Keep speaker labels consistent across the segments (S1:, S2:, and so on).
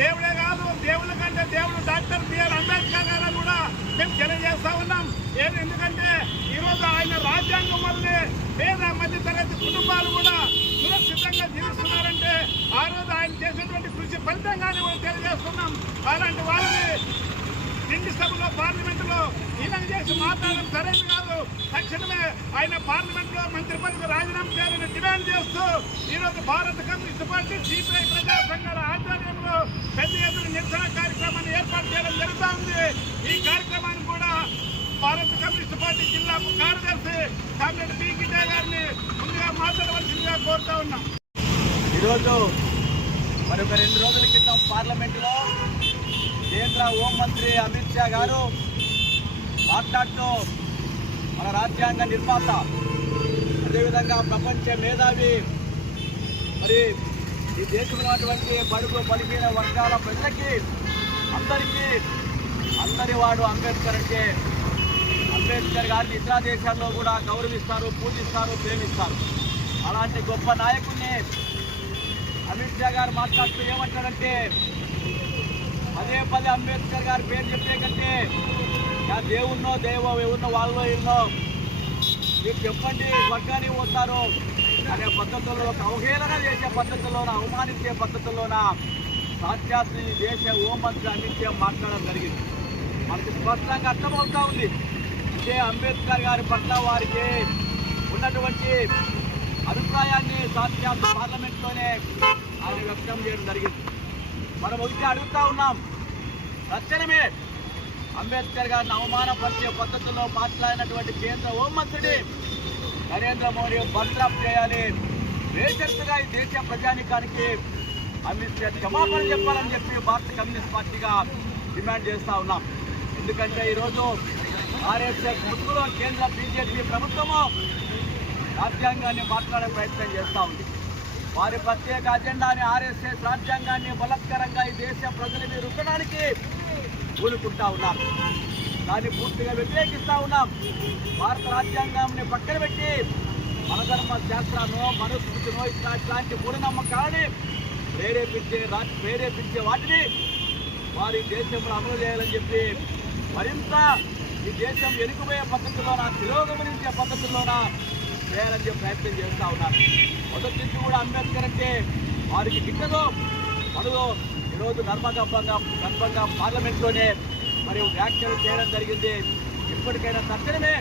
S1: దేవుడే కాదు దేవుళ్ళ కంటే దేవుడు డాక్టర్ బిఆర్ అంబేద్కర్ గారు కూడా మేము తెలియజేస్తా ఉన్నాం. ఏది ఎందుకంటే ఈరోజు ఆయన రాజ్యాంగం వల్లే పేద మధ్య తరగతి కుటుంబాలు కూడా సురక్షితంగా జీవిస్తున్నారంటే ఆ రోజు ఆయన చేసినటువంటి కృషి ఫలితంగానే మనం తెలియజేస్తున్నాం. అలాంటి వాళ్ళని నిండి సభలో పార్లమెంట్లో ఈయన చేసి మాట్లాడడం సరైనది కాదు. తక్షణమే ఆయన పార్లమెంట్లో మంత్రి పదవి రాజీనామా భారత కమ్యూనిస్ట్ పార్టీ సిపిఐ ప్రజా సంఘాల ఆధ్వర్యంలో పెద్ద ఎత్తున నిరసన కార్యక్రమాన్ని ఏర్పాటు చేయడం జరుగుతూ ఉంది ఈ కార్యక్రమాన్ని కూడా భారత కమ్యూనిస్ట్ పార్టీ జిల్లా కార్యదర్శి కామ్రేడ్ పి. గిడ్డే గారిని ముందుగా మాట్లాడవలసిందిగా కోరుతా ఉన్నాం.
S2: ఈరోజు మరొక రెండు రోజుల క్రితం పార్లమెంటులో కేంద్ర హోంమంత్రి అమిత్ షా గారు మాట్లాడుతూ మన రాజ్యాంగ నిర్మాత అదేవిధంగా ప్రపంచ మేధావి మరి ఈ దేశంలో ఉన్నటువంటి బడుగు బలిహీన వర్గాల ప్రజలకి అందరికీ అందరి వాడు అంబేద్కర్ అంటే అంబేద్కర్ గారిని ఇతర దేశాల్లో కూడా గౌరవిస్తారు పూజిస్తారు ప్రేమిస్తారు. అలాంటి గొప్ప నాయకుడిని అమిత్ షా గారు మాట్లాడుతూ ఏమంటారంటే పదే పదే అంబేద్కర్ గారి పేరు చెప్పే కంటే నా దేవున్నో దేవో ఎవరినో వాళ్ళో ఎన్నో మీరు చెప్పండి స్వర్గానికి పోతారు అనే పద్ధతుల్లో అవహేళన చేసే పద్ధతుల్లోన అవమానించే పద్ధతుల్లోన సాక్షాత్ దేశ హోంమంత్రి అమిత్ షా మాట్లాడడం జరిగింది. మనకి స్పష్టంగా అర్థమవుతా ఉంది. అంటే అంబేద్కర్ గారి పట్ల వారికి ఉన్నటువంటి అభిప్రాయాన్ని సాక్షాత్ పార్లమెంట్లోనే ఆయన వ్యక్తం చేయడం జరిగింది. మనం ఒకటి అడుగుతా ఉన్నాం. తక్షణమే అంబేద్కర్ గారిని అవమానపరిచే పద్ధతిలో మాట్లాడినటువంటి కేంద్ర హోంమంత్రిని నరేంద్ర మోడీ బర్త్రాప్ చేయాలి. బేషరతుగా ఈ దేశ ప్రజానికానికి అమిత్ క్షమాపణ చెప్పాలని చెప్పి భారత కమ్యూనిస్ట్ పార్టీగా డిమాండ్ చేస్తూ ఉన్నాం. ఎందుకంటే ఈరోజు ఆర్ఎస్ఎస్ ముందులో కేంద్ర బీజేపీ ప్రభుత్వము రాజ్యాంగాన్ని మాట్లాడే ప్రయత్నం చేస్తూ ఉంది. వారి ప్రత్యేక అజెండాని ఆర్ఎస్ఎస్ రాజ్యాంగాన్ని బలత్కరంగా ఈ దేశ ప్రజల మీద రుద్దడానికి కూలుకుంటా ఉన్నారు. దాన్ని పూర్తిగా వ్యతిరేకిస్తా ఉన్నాం. భారత రాజ్యాంగాన్ని పక్కన పెట్టి మనధర్మ శాస్త్రానో మనుస్మృతినో ఇట్లా ఇట్లాంటి మూఢనమ్మకాలని ప్రేరేపించే రా ప్రేరేపించే వాటిని వారి దేశంలో అమలు చేయాలని చెప్పి మరింత ఈ దేశం ఎనుకుపోయే పద్ధతిలోనా తిరోగమనించే పద్ధతిలోన చేయాలని చెప్పి ప్రయత్నం చేస్తూ ఉన్నారు మొదటి నుంచి కూడా అంబేద్కర్ అంటే వారికి గిట్టదో మనలో ఈరోజు నర్మగర్భంగా గర్భంగా పార్లమెంట్లోనే మరి వ్యాఖ్యలు చేయడం జరిగింది. ఇప్పటికైనా తక్షణమే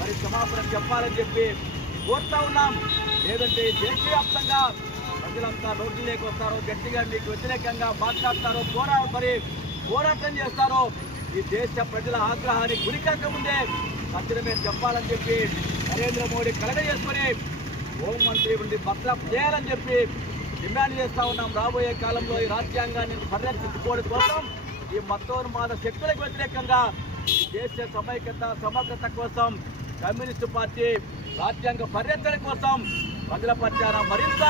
S2: మరి క్షమాపణ చెప్పాలని చెప్పి కోరుతా ఉన్నాం. లేదంటే దేశవ్యాప్తంగా ప్రజలంతా లేక వస్తారో గట్టిగా మీకు వ్యతిరేకంగా మాట్లాడతారో పోరా మరి పోరాటం చేస్తారో. ఈ దేశ ప్రజల ఆగ్రహానికి గురికాక ముందే తక్షణమే చెప్పాలని చెప్పి నరేంద్ర మోడీ కలగ చేసుకొని హోంమంత్రి ఉండి భద్రం చేయాలని చెప్పి డిమాండ్ చేస్తా ఉన్నాం. రాబోయే కాలంలో ఈ రాజ్యాంగాన్ని పరిరక్షించుకోవడం కోసం ఈ మతోన్మాద శక్తులకు వ్యతిరేకంగా దేశ సమైక్యత సమగ్రత కోసం కమ్యూనిస్టు పార్టీ రాజ్యాంగ పరిరక్షణ కోసం ప్రజల పక్షాన మరింత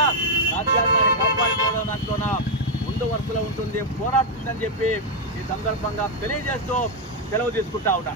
S2: రాజ్యాంగాన్ని కాపాడుకోవడం దాంట్లోన ముందు వరుసలో ఉంటుంది. పోరాడుతుందని చెప్పి ఈ సందర్భంగా తెలియజేస్తూ సెలవు తీసుకుంటా ఉన్నా.